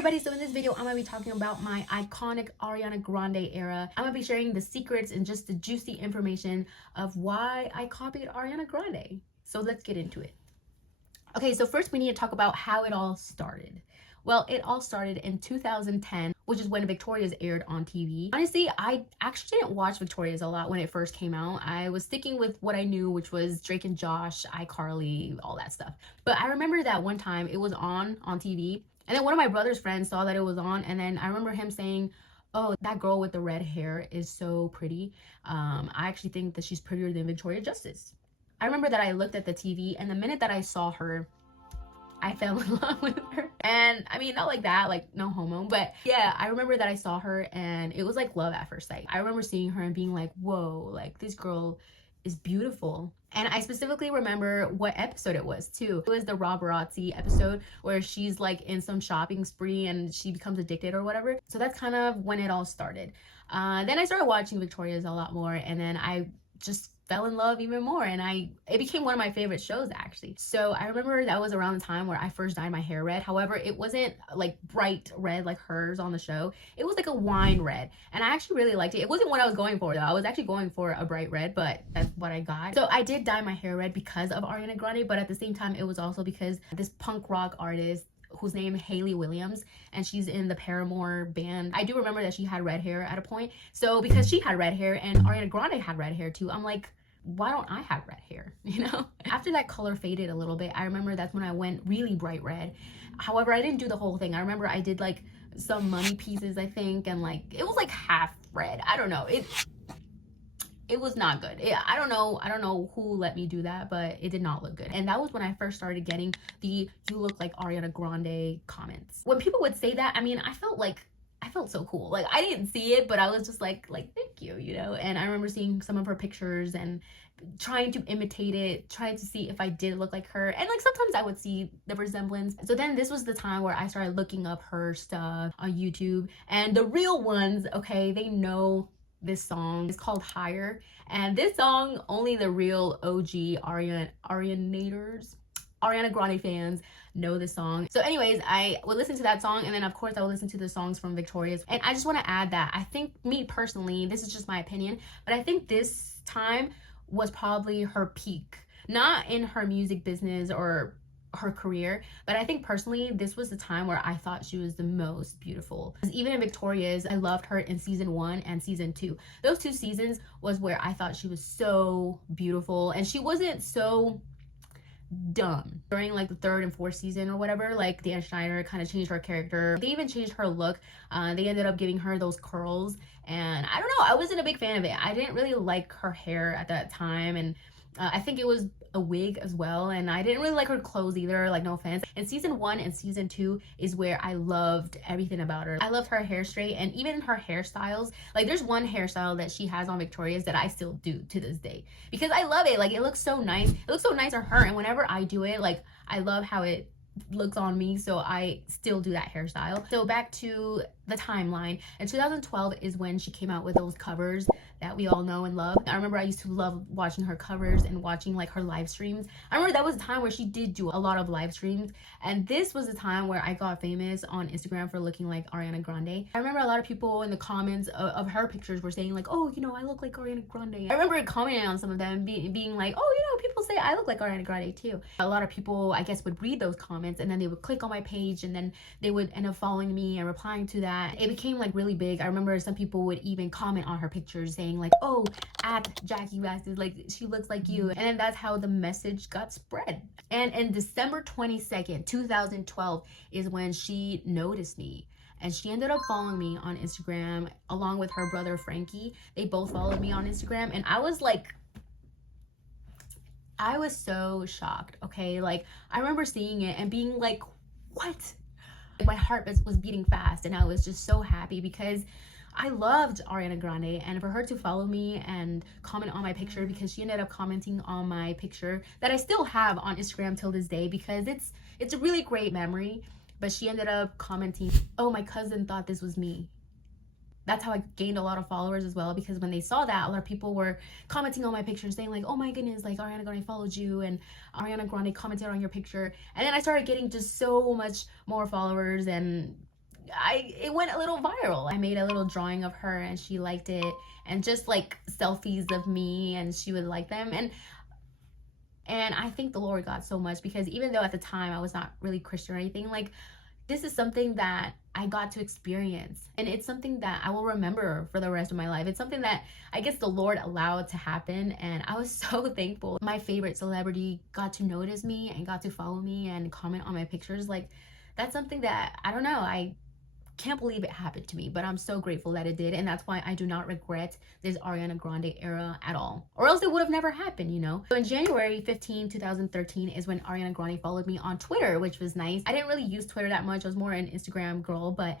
everybody, so in this video I'm going to be talking about my iconic Ariana Grande era. I'm going to be sharing the secrets and just the juicy information of why I copied Ariana Grande. So let's get into it. Okay, so first we need to talk about how it all started. Well, it all started in 2010, which is when Victoria's aired on TV. Honestly, I actually didn't watch Victoria's a lot when it first came out. I was sticking with what I knew, which was Drake and Josh, iCarly, all that stuff. But I remember that one time it was on TV, and then one of my brother's friends saw that it was on, and then I remember him saying, "Oh, that girl with the red hair is so pretty. I actually think that she's prettier than Victoria Justice." I remember that I looked at the TV, and the minute that I saw her, I fell in love with her. And I mean, not like that, like no homo, but yeah, I remember that I saw her and it was like love at first sight. I remember seeing her and being like, whoa, like this girl is beautiful. And I specifically remember what episode it was too. It was the Robarazzi episode where she's like in some shopping spree and she becomes addicted or whatever. So that's kind of when it all started. Then I started watching Victoria's a lot more, and then I just fell in love even more, and it became one of my favorite shows actually. So I remember that was around the time where I first dyed my hair red. However, it wasn't like bright red like hers on the show. It was like a wine red, and I actually really liked it. It wasn't what I was going for though. I was actually going for a bright red, but that's what I got. So I did dye my hair red because of Ariana Grande, but at the same time it was also because this punk rock artist whose name Hayley Williams, and she's in the Paramore band. I do remember that she had red hair at a point. So because she had red hair and Ariana Grande had red hair too, I'm like, why don't I have red hair, you know? After that color faded a little bit, I remember that's when I went really bright red. However, I didn't do the whole thing. I remember I did like some money pieces, I think, and like it was like half red. I don't know. It was not good. I don't know who let me do that, but it did not look good. And that was when I first started getting the "you look like Ariana Grande" comments. When people would say that, I mean, I felt so cool. Like I didn't see it, but I was just like thank you, you know? And I remember seeing some of her pictures and trying to imitate it, trying to see if I did look like her. And like sometimes I would see the resemblance. So then this was the time where I started looking up her stuff on YouTube, and the real ones, okay, they know this song. Is called Higher, and this song only the real OG Ariana Grande fans know this song. So anyways, I would listen to that song, and then of course I would listen to the songs from Victoria's. And I just want to add that I think, me personally, this is just my opinion, but I think this time was probably her peak, not in her music business or her career, but I think personally this was the time where I thought she was the most beautiful. Because even in Victoria's, I loved her in season 1 and season 2. Those 2 seasons was where I thought she was so beautiful, and she wasn't so dumb. During like the 3rd and 4th season or whatever, like Dan Schneider kind of changed her character. They even changed her look. They ended up giving her those curls, and I don't know, I wasn't a big fan of it. I didn't really like her hair at that time, and I think it was a wig as well, and I didn't really like her clothes either, like no offense. And season 1 and season 2 is where I loved everything about her. I loved her hair straight, and even her hairstyles. Like there's one hairstyle that she has on Victoria's that I still do to this day because I love it. Like it looks so nice. It looks so nice on her, and whenever I do it, like I love how it looks on me, so I still do that hairstyle. So back to the timeline, in 2012 is when she came out with those covers that we all know and love. I remember I used to love watching her covers and watching like her live streams. I remember that was a time where she did do a lot of live streams, and this was the time where I got famous on Instagram for looking like Ariana Grande. I remember a lot of people in the comments of her pictures were saying like, oh, you know, I look like Ariana Grande. I remember commenting on some of them being like, oh, you know, people say I look like Ariana Grande too. A lot of people, I guess, would read those comments, and then they would click on my page, and then they would end up following me and replying to that. It became like really big. I remember some people would even comment on her pictures saying like, oh, at Jackie Bastis, like she looks like you. And then that's how the message got spread. And in December 22nd, 2012 is when she noticed me, and she ended up following me on Instagram along with her brother Frankie. They both followed me on Instagram, and I was so shocked. Okay, like I remember seeing it and being like, what? My heart was beating fast, and I was just so happy because I loved Ariana Grande, and for her to follow me and comment on my picture, because she ended up commenting on my picture that I still have on Instagram till this day because it's a really great memory. But she ended up commenting, oh, my cousin thought this was me. That's how I gained a lot of followers as well, because when they saw that, a lot of people were commenting on my picture saying like, oh my goodness, like Ariana Grande followed you, and Ariana Grande commented on your picture. And then I started getting just so much more followers, and it went a little viral. I made a little drawing of her and she liked it, and just like selfies of me, and she would like them. And I thank the Lord God so much, because even though at the time I was not really Christian or anything, like, this is something that I got to experience, and it's something that I will remember for the rest of my life. It's something that I guess the Lord allowed to happen, and I was so thankful. My favorite celebrity got to notice me and got to follow me and comment on my pictures. Like, that's something that, I don't know, I can't believe it happened to me, but I'm so grateful that it did, and that's why I do not regret this Ariana Grande era at all, or else it would have never happened, you know. So in January 15, 2013 is when Ariana Grande followed me on Twitter, which was nice. I didn't really use Twitter that much. I was more an Instagram girl, but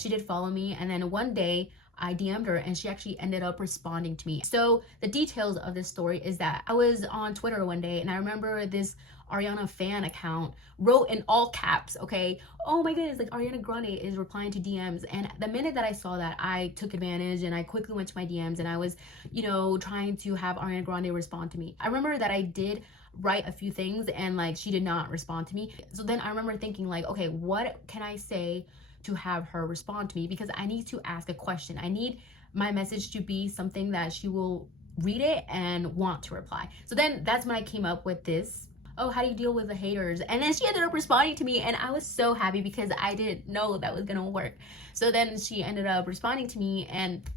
she did follow me, and then one day I DM'd her and she actually ended up responding to me. So the details of this story is that I was on Twitter one day, and I remember this Ariana fan account wrote in all caps, okay, oh my goodness, like, Ariana Grande is replying to DMs. And the minute that I saw that, I took advantage and I quickly went to my DMs, and I was, you know, trying to have Ariana Grande respond to me. I remember that I did write a few things and like she did not respond to me. So then I remember thinking like, okay, what can I say to have her respond to me? Because I need to ask a question. I need my message to be something that she will read it and want to reply. So then that's when I came up with this, oh, how do you deal with the haters? And then she ended up responding to me, and I was so happy because I didn't know that was gonna work. So then she ended up responding to me, and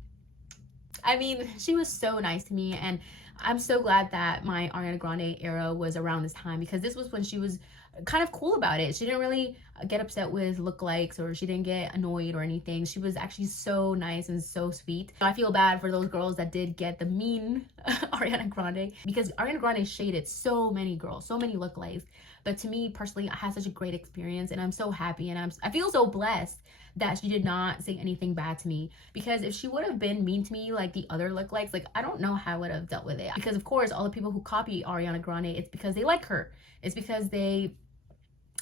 I mean, she was so nice to me, and I'm so glad that my Ariana Grande era was around this time, because this was when she was kind of cool about it. She didn't really get upset with lookalikes, or she didn't get annoyed or anything. She was actually so nice and so sweet. I feel bad for those girls that did get the mean Ariana Grande, because Ariana Grande shaded so many girls, so many lookalikes. But to me personally, I had such a great experience, and I'm so happy, and I feel so blessed that she did not say anything bad to me, because if she would have been mean to me like the other lookalikes, like, I don't know how I would have dealt with it. Because of course, all the people who copy Ariana Grande, it's because they like her. It's because they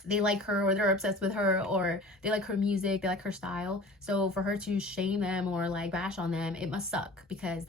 like her, or they're obsessed with her, or they like her music, they like her style. So for her to shame them or like bash on them, it must suck, because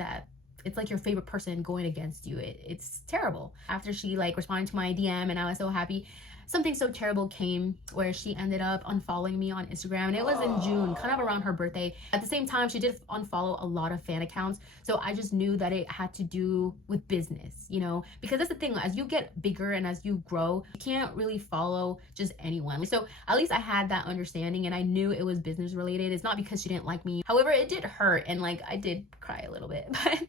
it's like your favorite person going against you. It's terrible. After she like responded to my DM and I was so happy, something so terrible came where she ended up unfollowing me on Instagram, and it was in June, kind of around her birthday. At the same time, she did unfollow a lot of fan accounts, so I just knew that it had to do with business, you know, because that's the thing, as you get bigger and as you grow, you can't really follow just anyone. So at least I had that understanding, and I knew it was business related. It's not because she didn't like me. However, it did hurt, and like, I did cry a little bit, but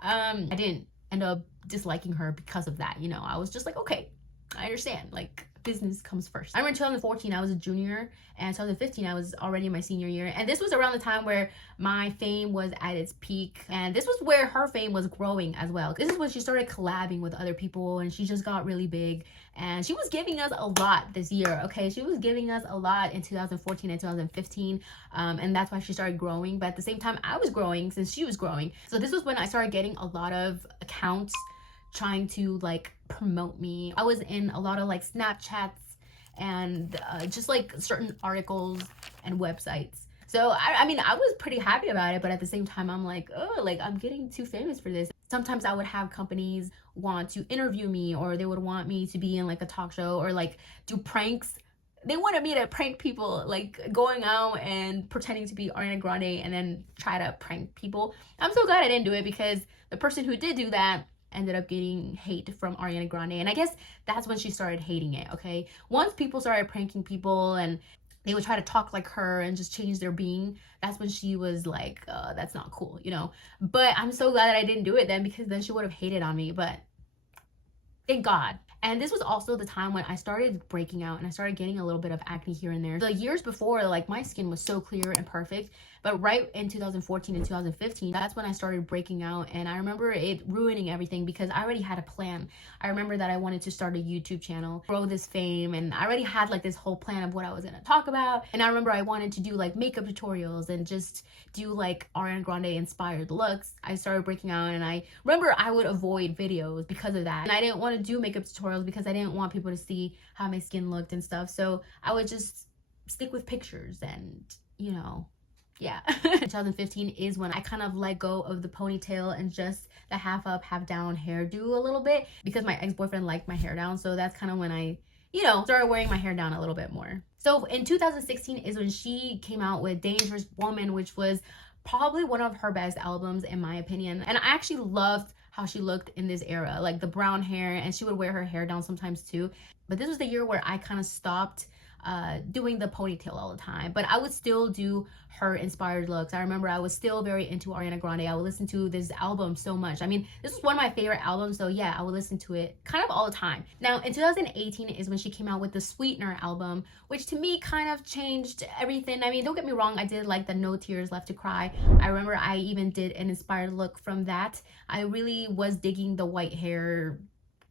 I didn't end up disliking her because of that, you know. I was just like, okay, I understand, like, business comes first. I remember in 2014 I was a junior, and 2015 I was already in my senior year, and this was around the time where my fame was at its peak, and this was where her fame was growing as well. This is when she started collabing with other people, and she just got really big, and she was giving us a lot this year, okay? She was giving us a lot in 2014 and 2015, and that's why she started growing. But at the same time, I was growing since she was growing. So this was when I started getting a lot of accounts trying to like promote me. I was in a lot of like Snapchats and just like certain articles and websites. So I mean, I was pretty happy about it, but at the same time, I'm like, oh, like, I'm getting too famous for this. Sometimes I would have companies want to interview me, or they would want me to be in like a talk show, or like do pranks. They wanted me to prank people, like going out and pretending to be Ariana Grande and then try to prank people. I'm so glad I didn't do it, because the person who did do that ended up getting hate from Ariana Grande, and I guess that's when she started hating it, okay? Once people started pranking people and they would try to talk like her and just change their being, that's when she was like, that's not cool, you know? But I'm so glad that I didn't do it then, because then she would have hated on me, but thank God. And this was also the time when I started breaking out and I started getting a little bit of acne here and there. The years before, like, my skin was so clear and perfect, but right in 2014 and 2015, that's when I started breaking out, and I remember it ruining everything, because I already had a plan. I remember that I wanted to start a YouTube channel, grow this fame, and I already had like this whole plan of what I was gonna talk about. And I remember I wanted to do like makeup tutorials and just do like Ariana Grande inspired looks. I started breaking out, and I remember I would avoid videos because of that, and I didn't want to do makeup tutorials because I didn't want people to see how my skin looked and stuff. So I would just stick with pictures, and you know, yeah. 2015 is when I kind of let go of the ponytail and just the half up, half down hairdo a little bit, because my ex-boyfriend liked my hair down. So that's kind of when I you know, started wearing my hair down a little bit more. So in 2016 is when she came out with Dangerous Woman, which was probably one of her best albums in my opinion. And I actually loved how she looked in this era, like the brown hair, and she would wear her hair down sometimes too. But this was the year where I kind of stopped doing the ponytail all the time, but I would still do her inspired looks. I remember I was still very into Ariana Grande. I would listen to this album so much. I mean, this was one of my favorite albums, so yeah, I would listen to it kind of all the time. Now in 2018 is when she came out with the Sweetener album, which to me kind of changed everything. I mean, don't get me wrong, I did like the No Tears Left to Cry. I remember I even did an inspired look from that. I really was digging the white hair,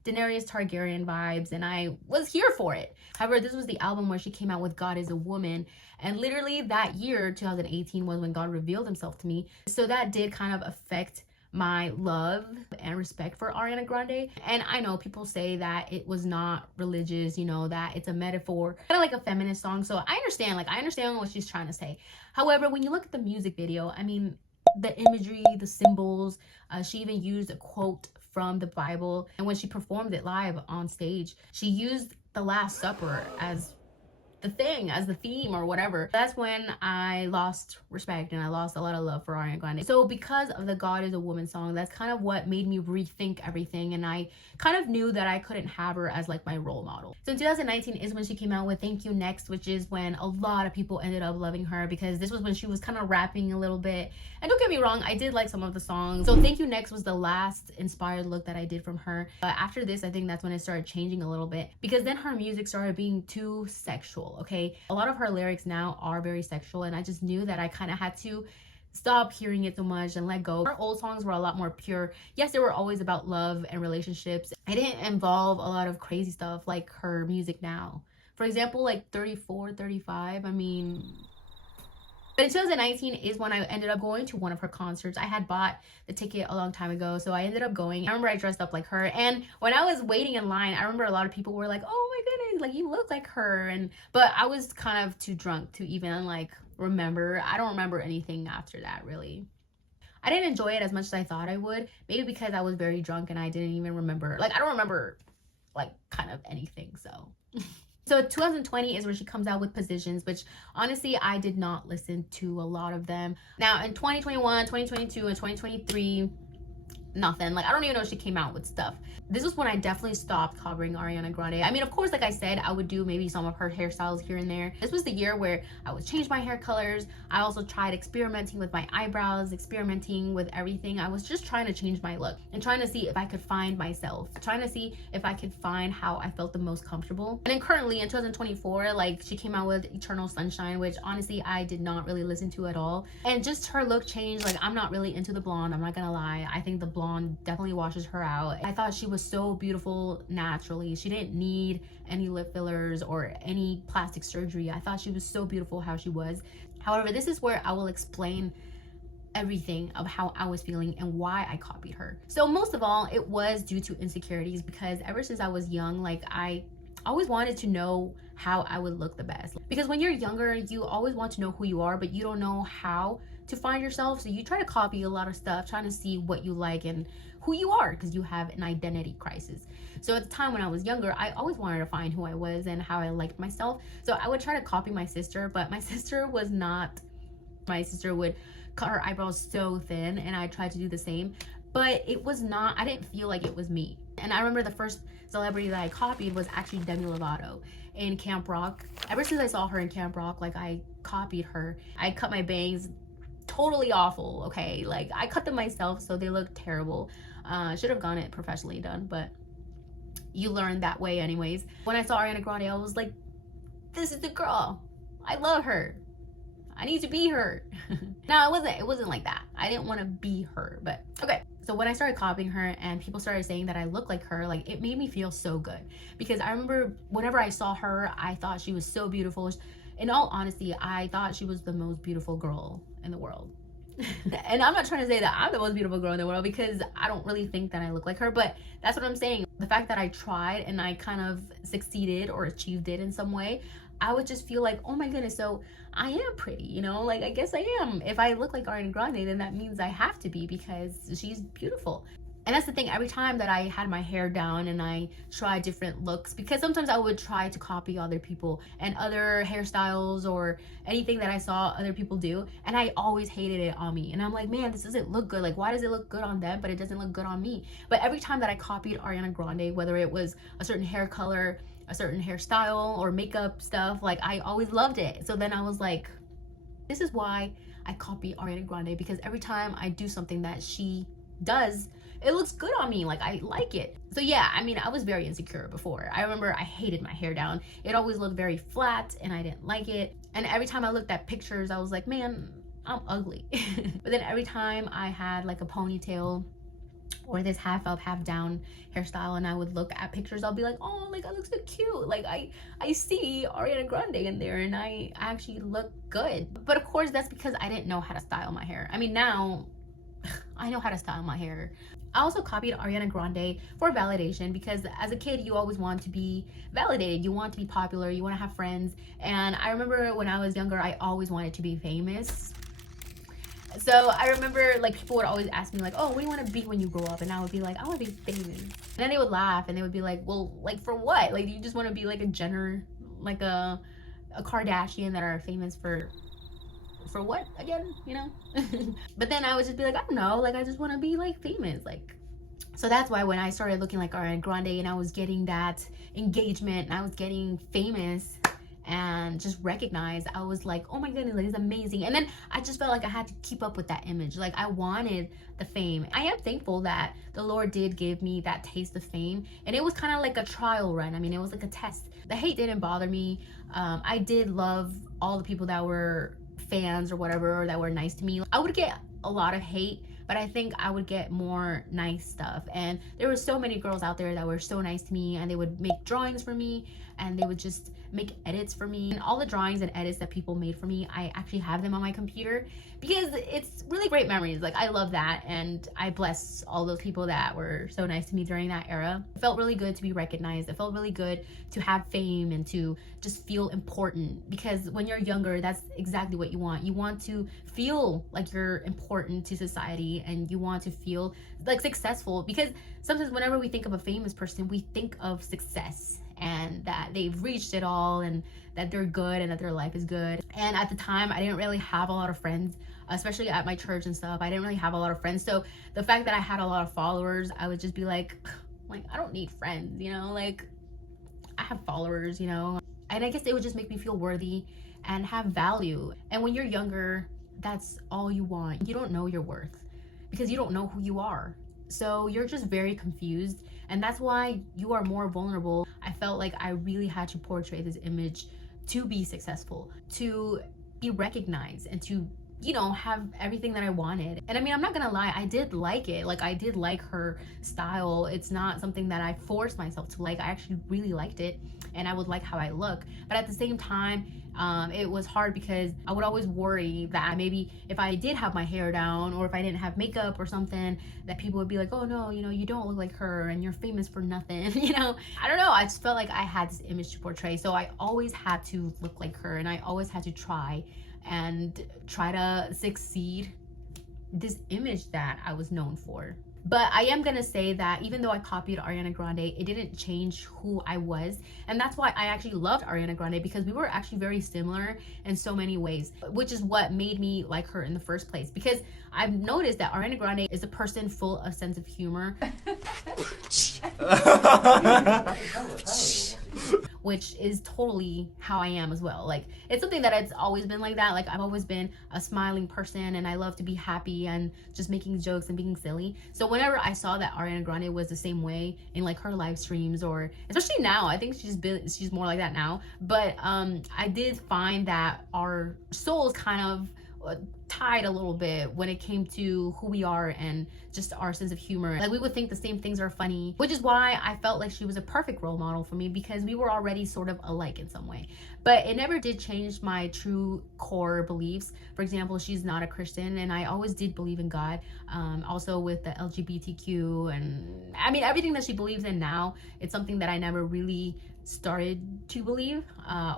Daenerys Targaryen vibes, and I was here for it. However, this was the album where she came out with God is a Woman, and literally that year, 2018, was when God revealed himself to me. So that did kind of affect my love and respect for Ariana Grande. And I know people say that it was not religious, you know, that it's a metaphor, kind of like a feminist song. So I understand what she's trying to say. However, when you look at the music video, I mean, the imagery, the symbols, she even used a quote from the Bible. And when she performed it live on stage, she used the Last Supper as the thing, as the theme or whatever. That's when I lost respect and I lost a lot of love for Ariana Grande. So because of the God is a Woman song, that's kind of what made me rethink everything, and I kind of knew that I couldn't have her as like my role model. So in 2019 is when she came out with Thank You Next, which is when a lot of people ended up loving her, because this was when she was kind of rapping a little bit. And don't get me wrong, I did like some of the songs. So Thank You Next was the last inspired look that I did from her. After this, I think that's when it started changing a little bit, because then her music started being too sexual. Okay, a lot of her lyrics now are very sexual, and I just knew that I kind of had to stop hearing it so much and let go. Her old songs were a lot more pure. Yes, they were always about love and relationships. It didn't involve a lot of crazy stuff like her music now. For example, like 34, 35, I mean. But in 2019 is when I ended up going to one of her concerts. I had bought the ticket a long time ago, so I ended up going. I remember I dressed up like her, and when I was waiting in line, I remember a lot of people were like, oh my goodness, like you look like her. But I was kind of too drunk to even like remember. I don't remember anything after that, really. I didn't enjoy it as much as I thought I would, maybe because I was very drunk and I didn't even remember, like I don't remember like kind of anything. So So 2020 is where she comes out with Positions, which honestly, I did not listen to a lot of them. Now in 2021, 2022, and 2023, nothing. Like I don't even know if she came out with stuff. This was when I definitely stopped covering Ariana Grande. I mean, of course, like I said, I would do maybe some of her hairstyles here and there. This was the year where I would change my hair colors. I also tried experimenting with my eyebrows, experimenting with everything. I was just trying to change my look and trying to see if I could find myself, trying to see if I could find how I felt the most comfortable. And then currently in 2024, like she came out with Eternal Sunshine, which honestly I did not really listen to at all. And just her look changed. Like I'm not really into the blonde, I'm not gonna lie. I think the blonde definitely washes her out. I thought she was so beautiful naturally. She didn't need any lip fillers or any plastic surgery. I thought she was so beautiful how she was. However, this is where I will explain everything of how I was feeling and why I copied her. So most of all, it was due to insecurities, because ever since I was young, like I always wanted to know how I would look the best. Because when you're younger, you always want to know who you are, but you don't know how to find yourself. So you try to copy a lot of stuff, trying to see what you like and who you are, because you have an identity crisis. So at the time when I was younger, I always wanted to find who I was and how I liked myself. So I would try to copy my sister, but my sister was not. My sister would cut her eyebrows so thin, and I tried to do the same, but it was not, I didn't feel like it was me. And I remember the first celebrity that I copied was actually Demi Lovato in Camp Rock. Ever since I saw her in Camp Rock, like I copied her. I cut my bangs totally awful, okay? Like I cut them myself, so they look terrible. Should have gotten it professionally done, but you learn that way anyways. When I saw Ariana Grande, I was like, this is the girl. I love her. I need to be her. No, it wasn't like that. I didn't want to be her, but okay. So when I started copying her and people started saying that I look like her, like it made me feel so good, because I remember whenever I saw her, I thought she was so beautiful. In all honesty, I thought she was the most beautiful girl in the world. And I'm not trying to say that I'm the most beautiful girl in the world, because I don't really think that I look like her, but that's what I'm saying. The fact that I tried and I kind of succeeded or achieved it in some way, I would just feel like, oh my goodness, so I am pretty, you know, like I guess I am. If I look like Ariana Grande, then that means I have to be, because she's beautiful. And that's the thing, every time that I had my hair down and I tried different looks, because sometimes I would try to copy other people and other hairstyles or anything that I saw other people do, and I always hated it on me. And I'm like, man, this doesn't look good. Like, why does it look good on them, but it doesn't look good on me? But every time that I copied Ariana Grande, whether it was a certain hair color, a certain hairstyle, or makeup stuff, like, I always loved it. So then I was like, this is why I copy Ariana Grande, because every time I do something that she does, it looks good on me. Like, I like it. So yeah, I mean, I was very insecure before. I remember I hated my hair down. It always looked very flat and I didn't like it. And every time I looked at pictures, I was like, man, I'm ugly. But then every time I had like a ponytail or this half up, half down hairstyle, and I would look at pictures, I'll be like, oh, like, I look so cute. Like, I see Ariana Grande in there and I actually look good. But of course, that's because I didn't know how to style my hair. I mean, now I know how to style my hair. I also copied Ariana Grande for validation, because as a kid, you always want to be validated. You want to be popular. You want to have friends. And I remember when I was younger, I always wanted to be famous. So I remember, like, people would always ask me, like, oh, what do you want to be when you grow up? And I would be like, I want to be famous. And then they would laugh and they would be like, well, like, for what? Like, you just want to be like a Jenner, like a Kardashian that are famous for what again, you know? But then I would just be like, I don't know, like, I just want to be like famous. Like, so that's why when I started looking like Ariana Grande and I was getting that engagement and I was getting famous and just recognized, I was like, oh my goodness, like, it's amazing. And then I just felt like I had to keep up with that image. Like, I wanted the fame. I am thankful that the Lord did give me that taste of fame, and it was kind of like a trial run. I mean, it was like a test. The hate didn't bother me. I did love all the people that were fans or whatever, or that were nice to me. I would get a lot of hate, but I think I would get more nice stuff. And there were so many girls out there that were so nice to me, and they would make drawings for me, and they would just make edits for me. And all the drawings and edits that people made for me, I actually have them on my computer, because it's really great memories. Like, I love that, and I bless all those people that were so nice to me during that era. It felt really good to be recognized. It felt really good to have fame and to just feel important, because when you're younger, that's exactly what you want. You want to feel like you're important to society, and you want to feel like successful, because sometimes whenever we think of a famous person, we think of success and that they've reached it all and that they're good and that their life is good. And at the time, I didn't really have a lot of friends, especially at my church and stuff. I didn't really have a lot of friends. So the fact that I had a lot of followers, I would just be like, I don't need friends, you know? Like, I have followers, you know? And I guess it would just make me feel worthy and have value. And when you're younger, that's all you want. You don't know your worth because you don't know who you are. So you're just very confused, and that's why you are more vulnerable. I felt like I really had to portray this image to be successful, to be recognized, and to, you know, have everything that I wanted. And I mean, I'm not gonna lie, I did like it. Like, I did like her style. It's not something that I forced myself to like. I actually really liked it, and I would like how I look. But at the same time, it was hard because I would always worry that maybe if I did have my hair down, or if I didn't have makeup or something, that people would be like, oh no, you know, you don't look like her and you're famous for nothing. You know, I don't know, I just felt like I had this image to portray, so I always had to look like her, and I always had to try to succeed this image that I was known for. But I am gonna say that even though I copied Ariana Grande, it didn't change who I was. And that's why I actually loved Ariana Grande, because we were actually very similar in so many ways, which is what made me like her in the first place. Because I've noticed that Ariana Grande is a person full of sense of humor. Which is totally how I am as well. Like, it's something that it's always been like that. Like, I've always been a smiling person, and I love to be happy and just making jokes and being silly. So whenever I saw that Ariana Grande was the same way in like her live streams, or especially now, I think she's more like that now. But I did find that our souls kind of tied a little bit when it came to who we are and just our sense of humor. Like, we would think the same things are funny, which is why I felt like she was a perfect role model for me, because we were already sort of alike in some way. But it never did change my true core beliefs. For example, she's not a Christian, and I always did believe in God. Also with the LGBTQ, and I mean, everything that she believes in now, it's something that I never really started to believe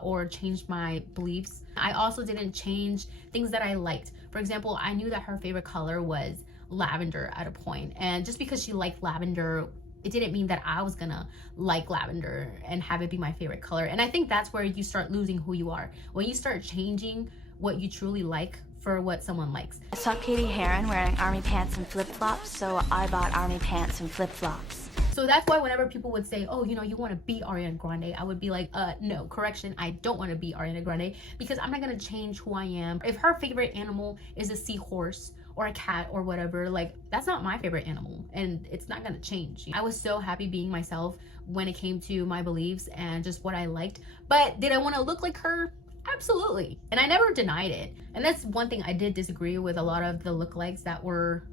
or changed my beliefs. I also didn't change things that I liked. For example, I knew that her favorite color was lavender at a point. And just because she liked lavender, it didn't mean that I was gonna like lavender and have it be my favorite color. And I think that's where you start losing who you are. When you start changing what you truly like for what someone likes. I saw Katie Heron wearing army pants and flip-flops, so I bought army pants and flip-flops. So that's why whenever people would say, oh, you know, you want to be Ariana Grande, I would be like, no, correction, I don't want to be Ariana Grande, because I'm not going to change who I am. If her favorite animal is a seahorse or a cat or whatever, like, that's not my favorite animal, and it's not going to change. I was so happy being myself when it came to my beliefs and just what I liked. But did I want to look like her? Absolutely. And I never denied it. And that's one thing I did disagree with a lot of the lookalikes that were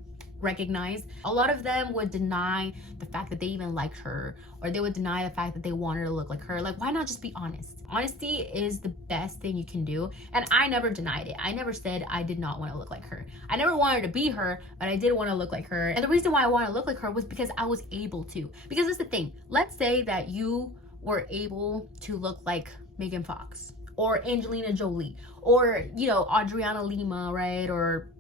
recognized. A lot of them would deny the fact that they even liked her, or they would deny the fact that they wanted to look like her. Like, why not just be honest? Honesty is the best thing you can do. And I never denied it. I never said I did not want to look like her. I never wanted to be her, but I did want to look like her. And the reason why I wanted to look like her was because I was able to. Because that's the thing. Let's say that you were able to look like Megan Fox, or Angelina Jolie, or, you know, Adriana Lima, right? Or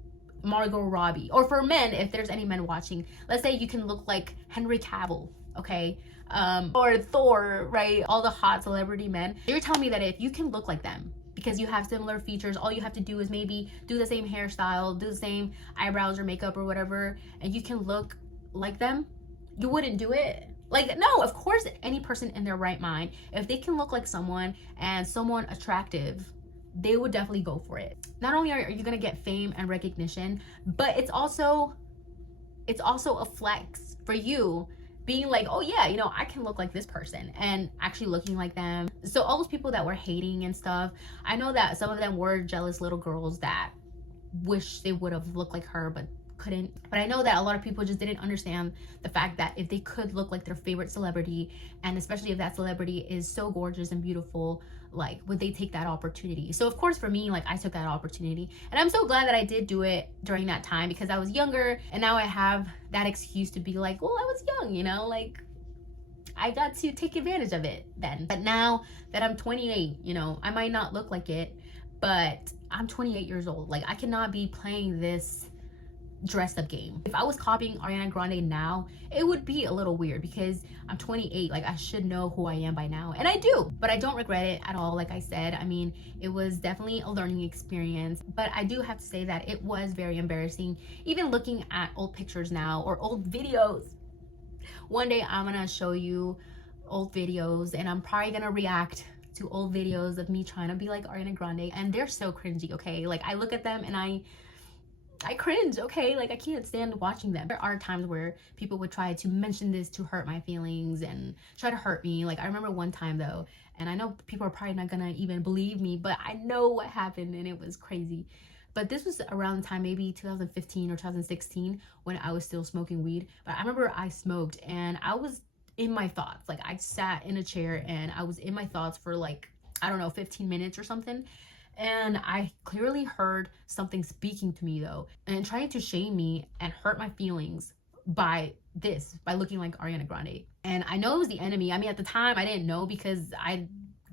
Margot Robbie. Or for men, if there's any men watching, let's say you can look like Henry Cavill, okay? Or Thor, right? All the hot celebrity men. You're telling me that if you can look like them because you have similar features, all you have to do is maybe do the same hairstyle, do the same eyebrows or makeup or whatever, and you can look like them, you wouldn't do it? Like, no, of course, any person in their right mind, if they can look like someone and someone attractive, they would definitely go for it. Not only are you gonna get fame and recognition, but it's also a flex for you, being like, oh yeah, you know, I can look like this person, and actually looking like them. So all those people that were hating and stuff, I know that some of them were jealous little girls that wish they would have looked like her but couldn't. But I know that a lot of people just didn't understand the fact that if they could look like their favorite celebrity, and especially if that celebrity is so gorgeous and beautiful, like, would they take that opportunity? So of course for me, like, I took that opportunity, and I'm so glad that I did do it during that time, because I was younger, and now I have that excuse to be like, well, I was young, you know, like, I got to take advantage of it then. But now that I'm 28, you know, I might not look like it, but I'm 28 years old. Like, I cannot be playing this dressed up game. If I was copying Ariana Grande now, it would be a little weird, because I'm 28. Like, I should know who I am by now, and I do, but I don't regret it at all. Like I said, I mean, it was definitely a learning experience, but I do have to say that it was very embarrassing, even looking at old pictures now or old videos. One day I'm gonna show you old videos, and I'm probably gonna react to old videos of me trying to be like Ariana Grande, and they're so cringy, okay? Like, I look at them and I cringe, okay? Like, I can't stand watching them. There are times where people would try to mention this to hurt my feelings and try to hurt me. Like, I remember one time though, and I know people are probably not gonna even believe me, but I know what happened, and it was crazy. But this was around the time, maybe 2015 or 2016, when I was still smoking weed. But I remember I smoked, and I was in my thoughts. Like, I sat in a chair and I was in my thoughts for, like, I don't know, 15 minutes or something. And I clearly heard something speaking to me though, and trying to shame me and hurt my feelings by looking like Ariana Grande. And I know it was the enemy. I mean, at the time I didn't know, because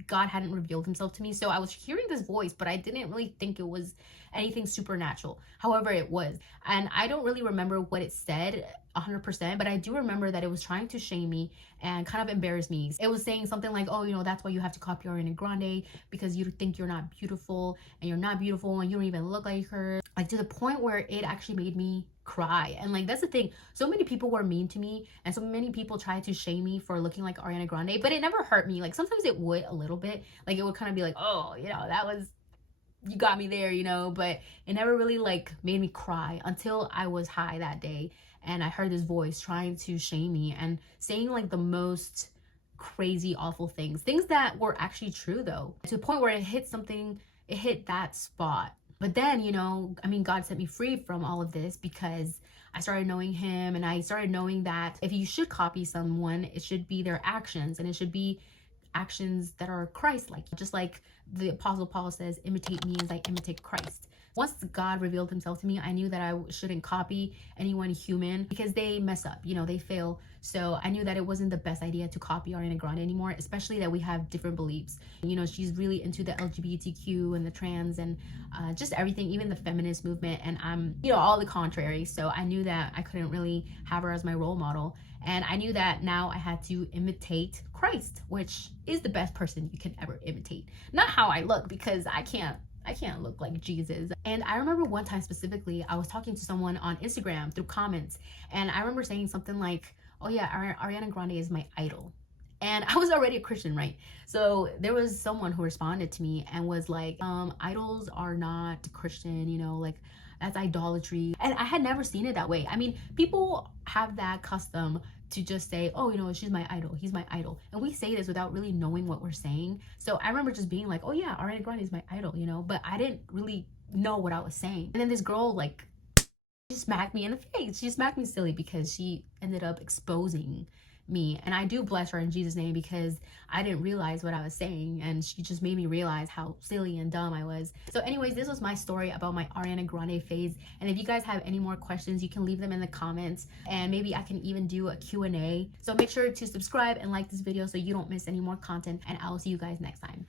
God hadn't revealed himself to me. So I was hearing this voice, but I didn't really think it was anything supernatural. However, it was. And I don't really remember what it said 100%, but I do remember that it was trying to shame me and kind of embarrass me. It was saying something like, oh, you know, that's why you have to copy Ariana Grande, because you think you're not beautiful, and you're not beautiful, and you don't even look like her. Like, to the point where it actually made me cry. And like, that's the thing, so many people were mean to me, and so many people tried to shame me for looking like Ariana Grande, but it never hurt me. Like, sometimes it would a little bit, like, it would kind of be like, oh, you know, that was, you got me there, you know, but it never really like made me cry until I was high that day, and I heard this voice trying to shame me and saying like the most crazy, awful things that were actually true though, to the point where it hit that spot. But then, you know, I mean, God set me free from all of this, because I started knowing him, and I started knowing that if you should copy someone, it should be their actions, and it should be actions that are Christ-like. Just like the Apostle Paul says, imitate me as I imitate Christ. Once God revealed himself to me, I knew that I shouldn't copy anyone human because they mess up, you know, they fail. So I knew that it wasn't the best idea to copy Ariana Grande anymore, especially that we have different beliefs. You know, she's really into the LGBTQ and the trans and just everything, even the feminist movement. And I'm, you know, all the contrary. So I knew that I couldn't really have her as my role model. And I knew that now I had to imitate Christ, which is the best person you can ever imitate. Not how I look, because I can't look like Jesus. And I remember one time specifically, I was talking to someone on Instagram through comments, and I remember saying something like, oh yeah, Ariana Grande is my idol. And I was already a Christian, right? So there was someone who responded to me and was like, idols are not Christian, you know, like that's idolatry. And I had never seen it that way. I mean, people have that custom to just say, oh, you know, she's my idol, he's my idol. And we say this without really knowing what we're saying. So I remember just being like, oh yeah, Ariana Grande is my idol, you know, but I didn't really know what I was saying. And then this girl, like, she smacked me in the face. She smacked me silly because she ended up exposing me. And I do bless her in Jesus' name because I didn't realize what I was saying, and she just made me realize how silly and dumb I was. So anyways, this was my story about my Ariana Grande phase. And if you guys have any more questions, you can leave them in the comments, and maybe I can even do a Q&A. So make sure to subscribe and like this video so you don't miss any more content, and I will see you guys next time.